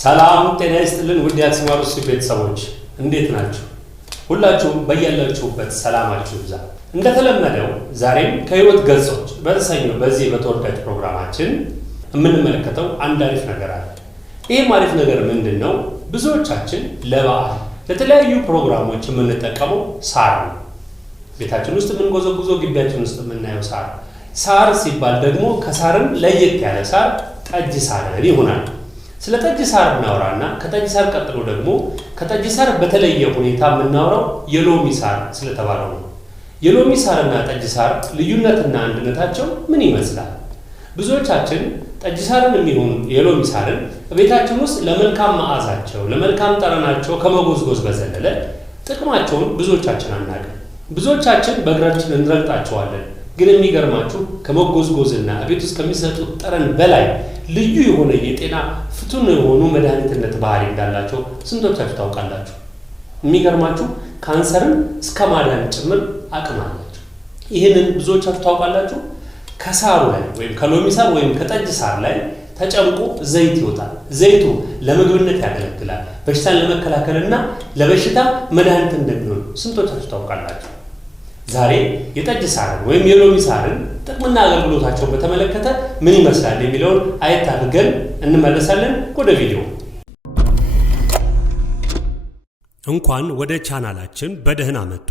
ሰላም ጤና ይስጥልን ውድ የአክሱማሮስ ቤተሰቦች እንዴት ናችሁ? ሁላችሁም በያላችሁበት ሰላማችሁ ይብዛ። እንደተለመደው ዛሬም ከህይወት ገጾች በተሰኘው በዚህ በተወዳጅ ፕሮግራማችን የምንመለከተው አንድ አሪፍ ነገር አለ። ይሄ አሪፍ ነገር ምንድነው? ብዙዎቻችን ለበዓል ለተለያዩ ፕሮግራሞች የምንጠቀመው ሳር ነው። ቤታችን ውስጥ የምንጎዘጉዘው ግቢያችን ውስጥ የምናየው ሳር ሲባል ደግሞ ከሳርም ለየት ያለ ሳር ጠጅ ሳር ይሆናል። ስለ ጠጅ ሳር እናወራና ከጠጅ ሳር ቀጥሎ ደግሞ ከጠጅ ሳር በተለየ ሁኔታ የምናወራው የሎሚ ሳር ስለተባለው ነው። የሎሚ ሳርና ጠጅ ሳር ልዩነትና አንድነታቸው ምን ይመስላል? ብዙዎቻችን ጠጅ ሳርን የሚሆን የሎሚ ሳርን በቤታችን ውስጥ ለመልካም መዓዛቸው ለመልካም ጠረናቸው ከመጎዝጎዝ በዘለለ ጥቅማቸውን ብዙዎቻችን አናውቅም። ብዙዎቻችን በእግራችን እንረግጣቸዋለን። ግን የሚገርማችሁ ከመጎዝጎዝና ቤት ውስጥ ከሚሰጡት ጠረን በላይ ልዩ የሆነ የጤና ፍቱን የሆኑ መድኃኒትነት ባህሪ እንዳላቸው ስንቶቻችሁ ታውቃላችሁ? የሚገርማችሁ ካንሰርን እስከ ማዳን ጭምር አቅም አላቸው። ይህንን ብዙዎቻችሁ ታውቃላችሁ? ከሳሩ ላይ ወይም ከሎሚ ሳር ወይም ከጠጅ ሳር ላይ ተጨምቆ ዘይት ይወጣል። ዘይቱ ለምግብነት ያገለግላል። በሽታን ለመከላከልና ለበሽታ መድኃኒት እንደሚሆን ስንቶቻችሁ ታውቃላችሁ? ዛሬ የጠጅ ሳርን ወይም የሎሚ ሳርን ጥቅምና አገልግሎታቸውን በተመለከተ ምን ይመስላል የሚለውን አየት አድርገን እንመለሳለን። ወደ ቪዲዮ። እንኳን ወደ ቻናላችን በደህና መጡ።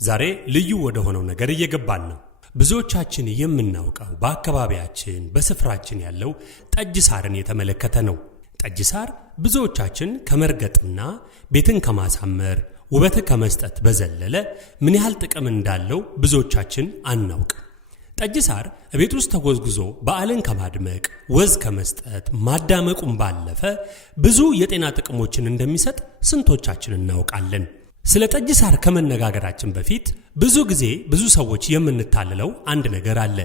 ዛሬ ልዩ ወደ ሆነው ነገር እየገባን ነው። ብዙዎቻችን የምናውቀው በአካባቢያችን በስፍራችን ያለው ጠጅ ሳርን የተመለከተ ነው። ጠጅ ሳር ብዙዎቻችን ከመርገጥና ቤትን ከማሳመር ውበት ከመስጠት በዘለለ ምን ያህል ጥቅም እንዳለው ብዙዎቻችን አናውቅ። ጠጅ ሳር ቤት ውስጥ ተጎዝጉዞ በዓልን ከማድመቅ ወዝ ከመስጠት ማዳመቁን ባለፈ ብዙ የጤና ጥቅሞችን እንደሚሰጥ ስንቶቻችን እናውቃለን? ስለ ጠጅ ሳር ከመነጋገራችን በፊት ብዙ ጊዜ ብዙ ሰዎች የምንታለለው አንድ ነገር አለ።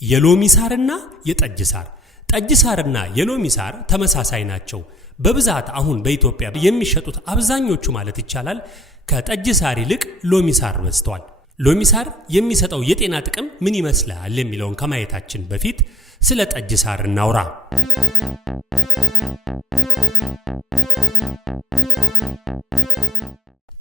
የሎሚ ሳርና የጠጅ ሳር። ጠጅ ሳርና የሎሚ ሳር ተመሳሳይ ናቸው። በብዛት አሁን በኢትዮጵያ የሚሸጡት አብዛኞቹ ማለት ይቻላል ከጠጅ ሳር ይልቅ ሎሚ ሳር በዝተዋል። ሎሚ ሳር የሚሰጠው የጤና ጥቅም ምን ይመስላል የሚለውን ከማየታችን በፊት ስለ ጠጅ ሳር እናውራ።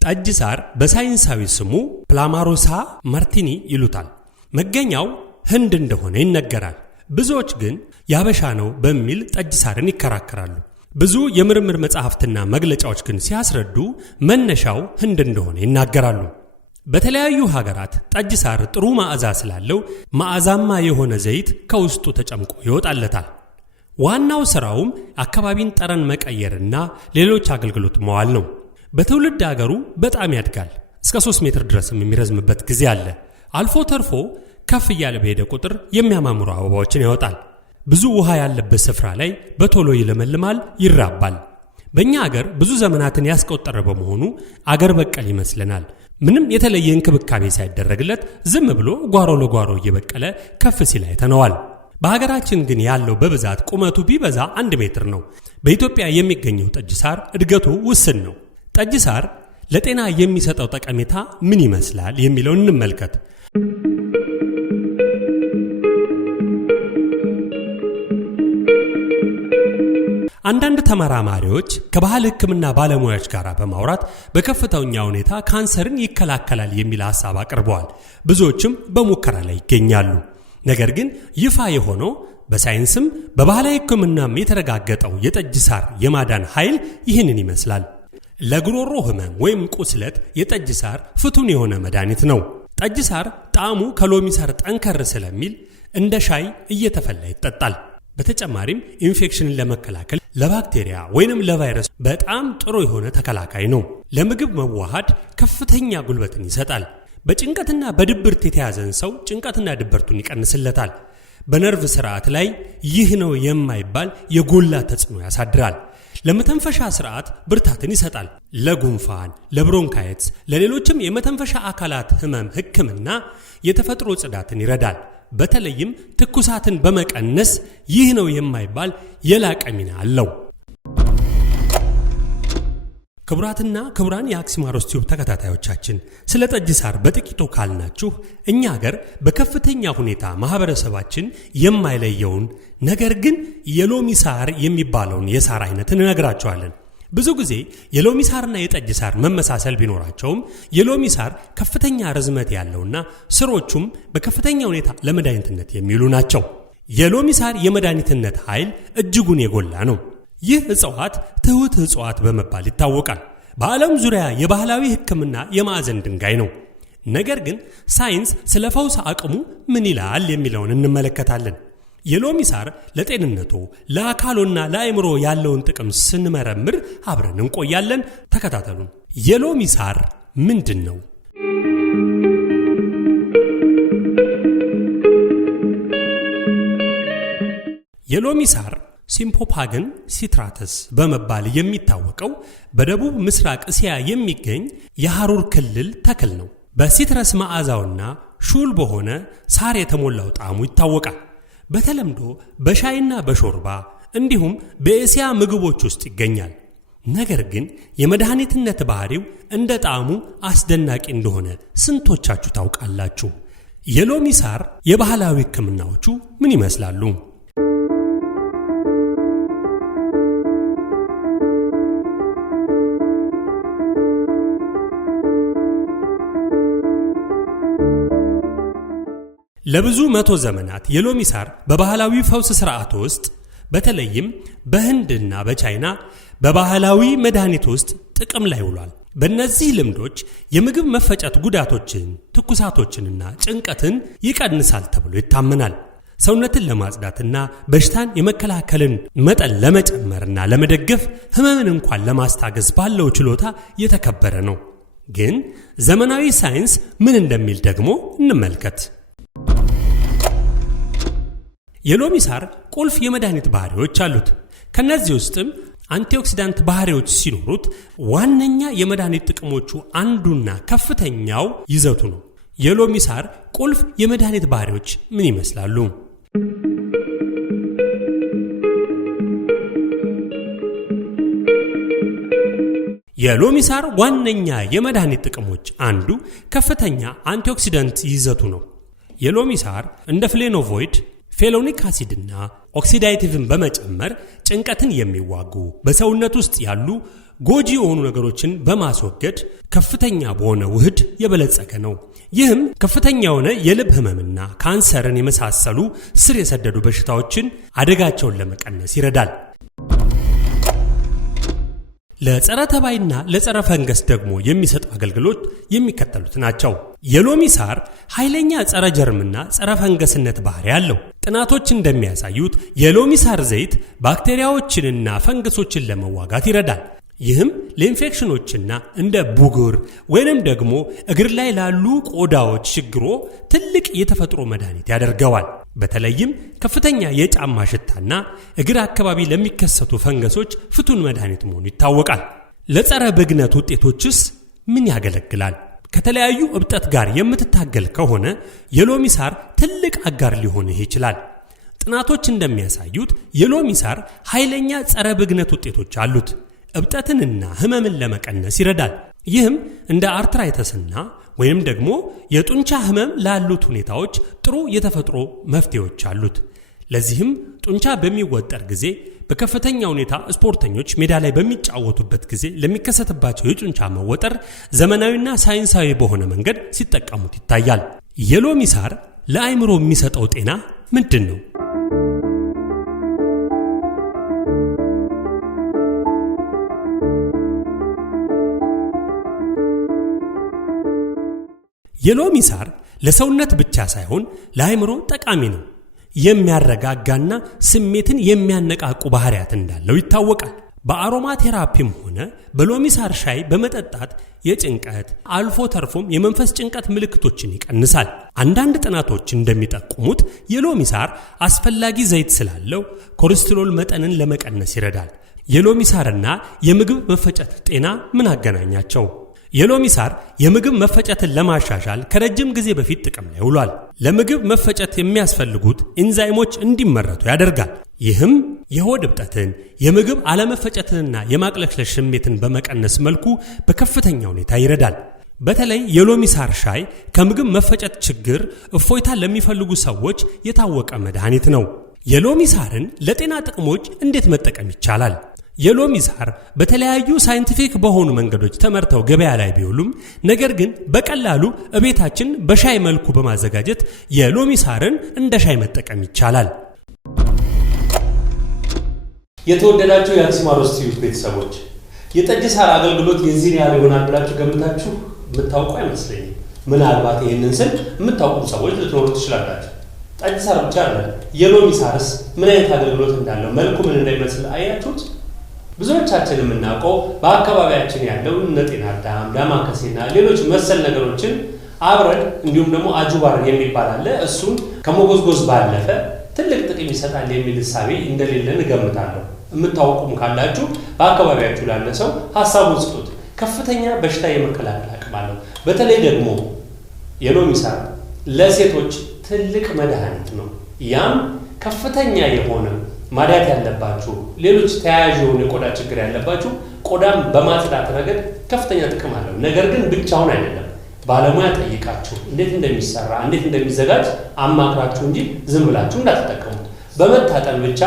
ጠጅ ሳር በሳይንሳዊ ስሙ ፕላማሮሳ ማርቲኒ ይሉታል። መገኛው ህንድ እንደሆነ ይነገራል። ብዙዎች ግን ያበሻ ነው በሚል ጠጅ ሳርን ይከራከራሉ። ብዙ የምርምር መጻሕፍትና መግለጫዎች ግን ሲያስረዱ መነሻው ህንድ እንደሆነ ይናገራሉ። በተለያዩ ሀገራት ጠጅ ሳር ጥሩ መዓዛ ስላለው መዓዛማ የሆነ ዘይት ከውስጡ ተጨምቆ ይወጣለታል። ዋናው ስራውም አካባቢን ጠረን መቀየርና ሌሎች አገልግሎት መዋል ነው። በትውልድ ሀገሩ በጣም ያድጋል። እስከ 3 ሜትር ድረስም የሚረዝምበት ጊዜ አለ። አልፎ ተርፎ ከፍ እያለ በሄደ ቁጥር የሚያማምሩ አበባዎችን ያወጣል። ብዙ ውሃ ያለበት ስፍራ ላይ በቶሎ ይለመልማል፣ ይራባል። በእኛ ሀገር ብዙ ዘመናትን ያስቆጠረ በመሆኑ አገር በቀል ይመስለናል። ምንም የተለየ እንክብካቤ ሳይደረግለት ዝም ብሎ ጓሮ ለጓሮ እየበቀለ ከፍ ሲል አይተነዋል። በሀገራችን ግን ያለው በብዛት ቁመቱ ቢበዛ 1 ሜትር ነው። በኢትዮጵያ የሚገኘው ጠጅ ሳር እድገቱ ውስን ነው። ጠጅ ሳር ለጤና የሚሰጠው ጠቀሜታ ምን ይመስላል የሚለውን እንመልከት። አንዳንድ ተመራማሪዎች ከባህል ሕክምና ባለሙያዎች ጋር በማውራት በከፍተኛ ሁኔታ ካንሰርን ይከላከላል የሚል ሐሳብ አቅርበዋል። ብዙዎችም በሙከራ ላይ ይገኛሉ። ነገር ግን ይፋ የሆነው በሳይንስም በባህላዊ ሕክምናም የተረጋገጠው የጠጅ ሳር የማዳን ኃይል ይህንን ይመስላል። ለጉሮሮ ህመም ወይም ቁስለት የጠጅ ሳር ፍቱን የሆነ መድኃኒት ነው። ጠጅ ሳር ጣዕሙ ከሎሚ ሳር ጠንከር ስለሚል እንደ ሻይ እየተፈላ ይጠጣል። በተጨማሪም ኢንፌክሽንን ለመከላከል ለባክቴሪያ ወይንም ለቫይረስ በጣም ጥሩ የሆነ ተከላካይ ነው። ለምግብ መዋሃድ ከፍተኛ ጉልበትን ይሰጣል። በጭንቀትና በድብርት የተያዘን ሰው ጭንቀትና ድብርቱን ይቀንስለታል። በነርቭ ስርዓት ላይ ይህ ነው የማይባል የጎላ ተጽዕኖ ያሳድራል። ለመተንፈሻ ስርዓት ብርታትን ይሰጣል። ለጉንፋን፣ ለብሮንካይትስ፣ ለሌሎችም የመተንፈሻ አካላት ህመም ህክምና የተፈጥሮ ጽዳትን ይረዳል። በተለይም ትኩሳትን በመቀነስ ይህ ነው የማይባል የላቀ ሚና አለው። ክቡራትና ክቡራን የአክሲማሮስ ቲዩብ ተከታታዮቻችን ስለ ጠጅ ሳር በጥቂቱ ካልናችሁ እኛ ሀገር በከፍተኛ ሁኔታ ማህበረሰባችን የማይለየውን ነገር ግን የሎሚ ሳር የሚባለውን የሳር አይነት እንነግራችኋለን። ብዙ ጊዜ የሎሚ ሳርና የጠጅ ሳር መመሳሰል ቢኖራቸውም የሎሚ ሳር ከፍተኛ ርዝመት ያለውና ስሮቹም በከፍተኛ ሁኔታ ለመድኃኒትነት የሚውሉ ናቸው። የሎሚ ሳር የመድኃኒትነት ኃይል እጅጉን የጎላ ነው። ይህ እጽዋት ትሁት እጽዋት በመባል ይታወቃል። በዓለም ዙሪያ የባህላዊ ሕክምና የማዕዘን ድንጋይ ነው። ነገር ግን ሳይንስ ስለ ፈውስ አቅሙ ምን ይላል የሚለውን እንመለከታለን። የሎሚ ሳር ለጤንነቱ ለአካሉና ለአእምሮ ያለውን ጥቅም ስንመረምር አብረን እንቆያለን። ተከታተሉን። የሎሚ ሳር ምንድን ነው? የሎሚ ሳር ሲምፖፓገን ሲትራተስ በመባል የሚታወቀው በደቡብ ምስራቅ እስያ የሚገኝ የሐሩር ክልል ተክል ነው። በሲትረስ መዓዛውና ሹል በሆነ ሳር የተሞላው ጣዕሙ ይታወቃል። በተለምዶ በሻይና በሾርባ እንዲሁም በእስያ ምግቦች ውስጥ ይገኛል። ነገር ግን የመድኃኒትነት ባህሪው እንደ ጣዕሙ አስደናቂ እንደሆነ ስንቶቻችሁ ታውቃላችሁ? የሎሚ ሳር የባህላዊ ሕክምናዎቹ ምን ይመስላሉ? ለብዙ መቶ ዘመናት የሎሚ ሳር በባህላዊ ፈውስ ሥርዓት ውስጥ በተለይም በህንድና በቻይና በባህላዊ መድኃኒት ውስጥ ጥቅም ላይ ውሏል። በእነዚህ ልምዶች የምግብ መፈጨት ጉዳቶችን፣ ትኩሳቶችንና ጭንቀትን ይቀንሳል ተብሎ ይታመናል። ሰውነትን ለማጽዳትና በሽታን የመከላከልን መጠን ለመጨመርና ለመደገፍ ህመምን እንኳን ለማስታገዝ ባለው ችሎታ የተከበረ ነው። ግን ዘመናዊ ሳይንስ ምን እንደሚል ደግሞ እንመልከት። የሎሚ ሳር ቁልፍ የመድኃኒት ባህሪዎች አሉት። ከነዚህ ውስጥም አንቲኦክሲዳንት ባህሪዎች ሲኖሩት ዋነኛ የመድኃኒት ጥቅሞቹ አንዱና ከፍተኛው ይዘቱ ነው። የሎሚ ሳር ቁልፍ የመድኃኒት ባህሪዎች ምን ይመስላሉ? የሎሚ ሳር ዋነኛ የመድኃኒት ጥቅሞች አንዱ ከፍተኛ አንቲኦክሲዳንት ይዘቱ ነው። የሎሚ ሳር እንደ ፍሌኖቮይድ፣ ፌሎኒክ አሲድና ኦክሲዳይቲቭን በመጨመር ጭንቀትን የሚዋጉ በሰውነት ውስጥ ያሉ ጎጂ የሆኑ ነገሮችን በማስወገድ ከፍተኛ በሆነ ውህድ የበለጸገ ነው። ይህም ከፍተኛ የሆነ የልብ ህመምና ካንሰርን የመሳሰሉ ስር የሰደዱ በሽታዎችን አደጋቸውን ለመቀነስ ይረዳል። ለጸረ ተባይና ለጸረ ፈንገስ ደግሞ የሚሰጡ አገልግሎት የሚከተሉት ናቸው። የሎሚ ሳር ኃይለኛ ጸረ ጀርምና ጸረ ፈንገስነት ባህሪ አለው። ጥናቶች እንደሚያሳዩት የሎሚ ሳር ዘይት ባክቴሪያዎችንና ፈንገሶችን ለመዋጋት ይረዳል። ይህም ለኢንፌክሽኖችና እንደ ቡጉር ወይንም ደግሞ እግር ላይ ላሉ ቆዳዎች ችግሮ ትልቅ የተፈጥሮ መድኃኒት ያደርገዋል። በተለይም ከፍተኛ የጫማ ሽታና እግር አካባቢ ለሚከሰቱ ፈንገሶች ፍቱን መድኃኒት መሆኑ ይታወቃል። ለጸረ ብግነት ውጤቶችስ ምን ያገለግላል? ከተለያዩ እብጠት ጋር የምትታገል ከሆነ የሎሚ ሳር ትልቅ አጋር ሊሆንህ ይችላል። ጥናቶች እንደሚያሳዩት የሎሚ ሳር ኃይለኛ ጸረ ብግነት ውጤቶች አሉት። እብጠትንና ህመምን ለመቀነስ ይረዳል። ይህም እንደ አርትራይተስና ወይም ደግሞ የጡንቻ ህመም ላሉት ሁኔታዎች ጥሩ የተፈጥሮ መፍትሄዎች አሉት። ለዚህም ጡንቻ በሚወጠር ጊዜ በከፍተኛ ሁኔታ ስፖርተኞች ሜዳ ላይ በሚጫወቱበት ጊዜ ለሚከሰትባቸው የጡንቻ መወጠር ዘመናዊና ሳይንሳዊ በሆነ መንገድ ሲጠቀሙት ይታያል። የሎሚ ሳር ለአእምሮ የሚሰጠው ጤና ምንድን ነው? የሎሚ ሳር ለሰውነት ብቻ ሳይሆን ለአእምሮ ጠቃሚ ነው። የሚያረጋጋና ስሜትን የሚያነቃቁ ባህሪያት እንዳለው ይታወቃል። በአሮማ ቴራፒም ሆነ በሎሚ ሳር ሻይ በመጠጣት የጭንቀት አልፎ ተርፎም የመንፈስ ጭንቀት ምልክቶችን ይቀንሳል። አንዳንድ ጥናቶች እንደሚጠቁሙት የሎሚ ሳር አስፈላጊ ዘይት ስላለው ኮሌስትሮል መጠንን ለመቀነስ ይረዳል። የሎሚ ሳርና የምግብ መፈጨት ጤና ምን አገናኛቸው? የሎሚ ሳር የምግብ መፈጨትን ለማሻሻል ከረጅም ጊዜ በፊት ጥቅም ላይ ውሏል። ለምግብ መፈጨት የሚያስፈልጉት ኢንዛይሞች እንዲመረቱ ያደርጋል። ይህም የሆድ እብጠትን፣ የምግብ አለመፈጨትንና የማቅለሽለሽ ስሜትን በመቀነስ መልኩ በከፍተኛ ሁኔታ ይረዳል። በተለይ የሎሚ ሳር ሻይ ከምግብ መፈጨት ችግር እፎይታ ለሚፈልጉ ሰዎች የታወቀ መድኃኒት ነው። የሎሚ ሳርን ለጤና ጥቅሞች እንዴት መጠቀም ይቻላል? የሎሚ ሳር በተለያዩ ሳይንቲፊክ በሆኑ መንገዶች ተመርተው ገበያ ላይ ቢውሉም ነገር ግን በቀላሉ እቤታችን በሻይ መልኩ በማዘጋጀት የሎሚ ሳርን እንደ ሻይ መጠቀም ይቻላል። የተወደዳችሁ የአክሱማሮስ ቲዩብ ቤተሰቦች የጠጅ ሳር አገልግሎት የዚህን ያህል ይሆናል ብላችሁ ገምታችሁ የምታውቁ አይመስለኝም። ምናልባት ይህንን ስል የምታውቁ ሰዎች ልትኖሩ ትችላላችሁ። ጠጅ ሳር ብቻ አይደለም፣ የሎሚ ሳርስ ምን አይነት አገልግሎት እንዳለው መልኩ ምን እንደሚመስል አያችሁት? ብዙዎቻችን የምናውቀው በአካባቢያችን ያለው እነ ጤና አዳም፣ ዳማከሴና ሌሎች መሰል ነገሮችን አብረን እንዲሁም ደግሞ አጁባር የሚባል አለ እሱን ከመጎዝጎዝ ባለፈ ትልቅ ጥቅም ይሰጣል የሚል እሳቤ እንደሌለን እገምታለሁ። የምታውቁም ካላችሁ በአካባቢያችሁ ላለ ሰው ሐሳቡን ስጡት። ከፍተኛ በሽታ የመከላከል አቅም አለው። በተለይ ደግሞ የሎሚ ሳር ለሴቶች ትልቅ መድኃኒት ነው። ያም ከፍተኛ የሆነ ማዳት ያለባችሁ ሌሎች ተያያዥ የሆነ የቆዳ ችግር ያለባችሁ ቆዳም በማጽዳት ረገድ ከፍተኛ ጥቅም አለው። ነገር ግን ብቻውን አይደለም። ባለሙያ ጠይቃችሁ እንዴት እንደሚሰራ እንዴት እንደሚዘጋጅ አማክራችሁ እንጂ ዝም ብላችሁ እንዳትጠቀሙት። በመታጠን ብቻ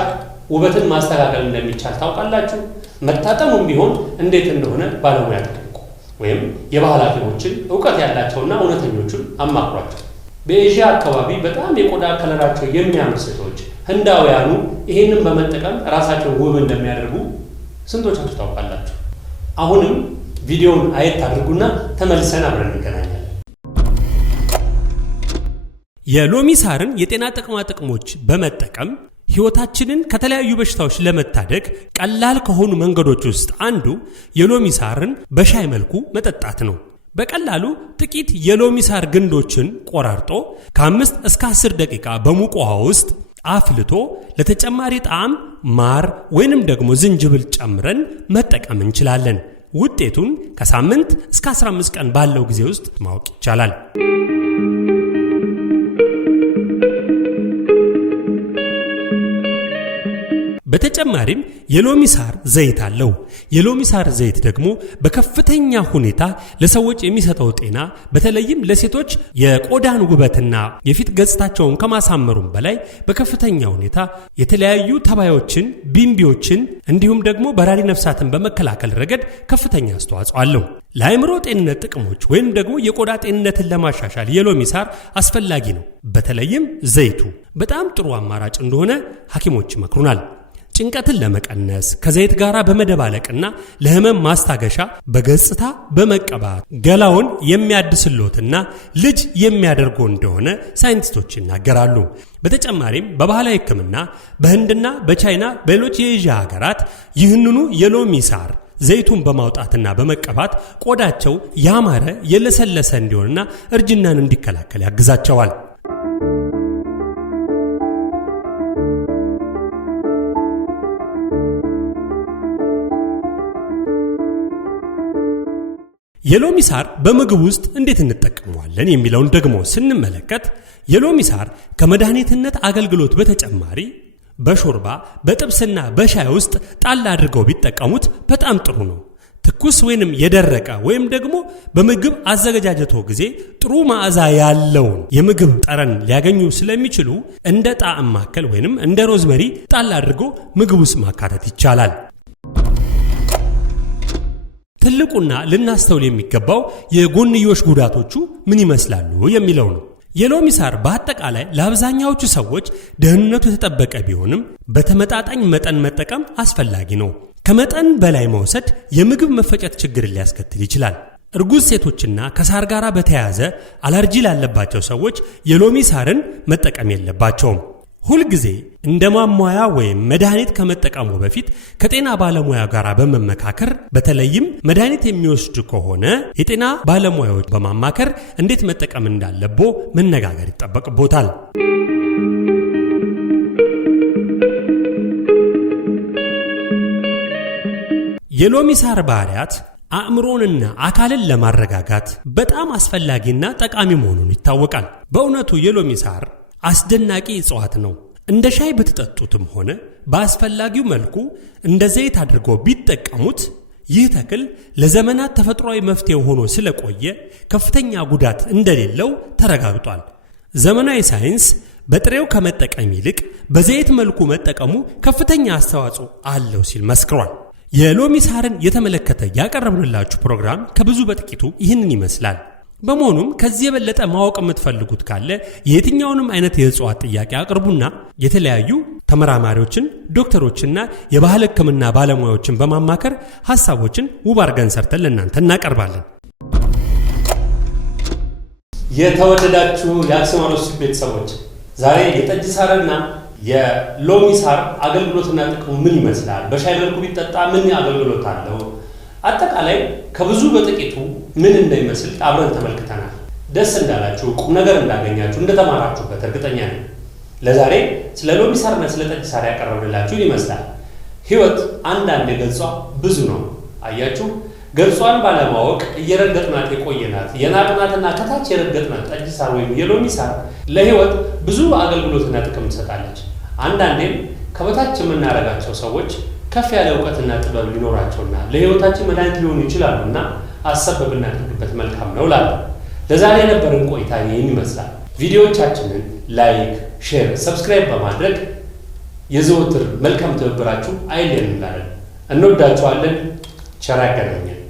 ውበትን ማስተካከል እንደሚቻል ታውቃላችሁ። መታጠሙም ቢሆን እንዴት እንደሆነ ባለሙያ ጠይቁ፣ ወይም የባህል ሐኪሞችን እውቀት ያላቸውና እውነተኞቹን አማክሯቸው። በኤዥያ አካባቢ በጣም የቆዳ ከለራቸው የሚያምር ሴቶች ህንዳውያኑ ይሄንን በመጠቀም ራሳቸውን ውብ እንደሚያደርጉ ስንቶቻችሁ ታውቃላችሁ? አሁንም ቪዲዮውን አየት አድርጉና ተመልሰን አብረን እንገናኛለን። የሎሚ ሳርን የጤና ጥቅሞች በመጠቀም ህይወታችንን ከተለያዩ በሽታዎች ለመታደግ ቀላል ከሆኑ መንገዶች ውስጥ አንዱ የሎሚ ሳርን በሻይ መልኩ መጠጣት ነው። በቀላሉ ጥቂት የሎሚ ሳር ግንዶችን ቆራርጦ ከ5 እስከ 10 ደቂቃ በሙቅ ውሃ ውስጥ አፍልቶ ለተጨማሪ ጣዕም ማር ወይንም ደግሞ ዝንጅብል ጨምረን መጠቀም እንችላለን። ውጤቱን ከሳምንት እስከ 15 ቀን ባለው ጊዜ ውስጥ ማወቅ ይቻላል። በተጨማሪም የሎሚ ሳር ዘይት አለው። የሎሚ ሳር ዘይት ደግሞ በከፍተኛ ሁኔታ ለሰዎች የሚሰጠው ጤና በተለይም ለሴቶች የቆዳን ውበትና የፊት ገጽታቸውን ከማሳመሩም በላይ በከፍተኛ ሁኔታ የተለያዩ ተባዮችን፣ ቢምቢዎችን እንዲሁም ደግሞ በራሪ ነፍሳትን በመከላከል ረገድ ከፍተኛ አስተዋጽኦ አለው። ለአእምሮ ጤንነት ጥቅሞች ወይም ደግሞ የቆዳ ጤንነትን ለማሻሻል የሎሚ ሳር አስፈላጊ ነው። በተለይም ዘይቱ በጣም ጥሩ አማራጭ እንደሆነ ሐኪሞች ይመክሩናል። ጭንቀትን ለመቀነስ ከዘይት ጋር በመደባለቅና ለህመም ማስታገሻ በገጽታ በመቀባት ገላውን የሚያድስሎትና ልጅ የሚያደርገው እንደሆነ ሳይንቲስቶች ይናገራሉ። በተጨማሪም በባህላዊ ሕክምና በህንድና በቻይና በሌሎች የኤዥያ ሀገራት ይህንኑ የሎሚ ሳር ዘይቱን በማውጣትና በመቀባት ቆዳቸው ያማረ የለሰለሰ እንዲሆንና እርጅናን እንዲከላከል ያግዛቸዋል። የሎሚ ሳር በምግብ ውስጥ እንዴት እንጠቀመዋለን የሚለውን ደግሞ ስንመለከት የሎሚ ሳር ከመድኃኒትነት አገልግሎት በተጨማሪ በሾርባ በጥብስና በሻይ ውስጥ ጣል አድርገው ቢጠቀሙት በጣም ጥሩ ነው። ትኩስ ወይንም የደረቀ ወይም ደግሞ በምግብ አዘገጃጀቶ ጊዜ ጥሩ መዓዛ ያለውን የምግብ ጠረን ሊያገኙ ስለሚችሉ እንደ ጣዕም ማከል ወይንም እንደ ሮዝመሪ ጣል አድርገው ምግብ ውስጥ ማካተት ይቻላል። ትልቁና ልናስተውል የሚገባው የጎንዮሽ ጉዳቶቹ ምን ይመስላሉ የሚለው ነው። የሎሚ ሳር በአጠቃላይ ለአብዛኛዎቹ ሰዎች ደህንነቱ የተጠበቀ ቢሆንም በተመጣጣኝ መጠን መጠቀም አስፈላጊ ነው። ከመጠን በላይ መውሰድ የምግብ መፈጨት ችግር ሊያስከትል ይችላል። እርጉዝ ሴቶችና ከሳር ጋር በተያያዘ አለርጂ ላለባቸው ሰዎች የሎሚ ሳርን መጠቀም የለባቸውም። ሁልጊዜ እንደ ማሟያ ወይም መድኃኒት ከመጠቀሙ በፊት ከጤና ባለሙያ ጋር በመመካከር በተለይም መድኃኒት የሚወስድ ከሆነ የጤና ባለሙያዎች በማማከር እንዴት መጠቀም እንዳለቦ መነጋገር ይጠበቅቦታል። የሎሚ ሳር ባህሪያት አእምሮንና አካልን ለማረጋጋት በጣም አስፈላጊና ጠቃሚ መሆኑን ይታወቃል። በእውነቱ የሎሚ ሳር አስደናቂ እጽዋት ነው። እንደ ሻይ በተጠጡትም ሆነ በአስፈላጊው መልኩ እንደ ዘይት አድርገው ቢጠቀሙት ይህ ተክል ለዘመናት ተፈጥሯዊ መፍትሄ ሆኖ ስለቆየ ከፍተኛ ጉዳት እንደሌለው ተረጋግጧል። ዘመናዊ ሳይንስ በጥሬው ከመጠቀም ይልቅ በዘይት መልኩ መጠቀሙ ከፍተኛ አስተዋጽኦ አለው ሲል መስክሯል። የሎሚ ሳርን የተመለከተ ያቀረብንላችሁ ፕሮግራም ከብዙ በጥቂቱ ይህንን ይመስላል። በመሆኑም ከዚህ የበለጠ ማወቅ የምትፈልጉት ካለ የትኛውንም አይነት የእጽዋት ጥያቄ አቅርቡና የተለያዩ ተመራማሪዎችን፣ ዶክተሮችና የባህል ሕክምና ባለሙያዎችን በማማከር ሐሳቦችን ውብ አድርገን ሰርተን ለእናንተ እናቀርባለን። የተወደዳችሁ የአክሱማኖስ ቤተሰቦች ዛሬ የጠጅ ሳርና የሎሚ ሳር አገልግሎትና ጥቅሙ ምን ይመስላል፣ በሻይ መልኩ ቢጠጣ ምን አገልግሎት አለው፣ አጠቃላይ ከብዙ በጥቂቱ ምን እንደሚመስል አብረን ተመልክተናል። ደስ እንዳላችሁ ቁም ነገር እንዳገኛችሁ እንደተማራችሁበት እርግጠኛ ነኝ። ለዛሬ ስለ ሎሚ ሳርና ስለ ጠጅ ሳር ያቀረብንላችሁ ይመስላል። ህይወት አንዳንድ ገጿ ብዙ ነው። አያችሁ፣ ገጿን ባለማወቅ እየረገጥናት የቆየናት የናቅናትና ከታች የረገጥናት ጠጅ ሳር ወይም የሎሚ ሳር ለህይወት ብዙ አገልግሎትና ጥቅም ትሰጣለች። አንዳንዴም ከበታች የምናረጋቸው ሰዎች ከፍ ያለ እውቀትና ጥበብ ሊኖራቸውና ለህይወታችን መድኃኒት ሊሆኑ ይችላሉና አሰብ ብናደርግበት መልካም ነው እላለሁ። ለዛሬ የነበረን ቆይታ ይህን ይመስላል። ቪዲዮዎቻችንን ላይክ፣ ሼር፣ ሰብስክራይብ በማድረግ የዘወትር መልካም ትብብራችሁ አይለየን እንላለን። እንወዳችኋለን። ቸር ያገናኘን።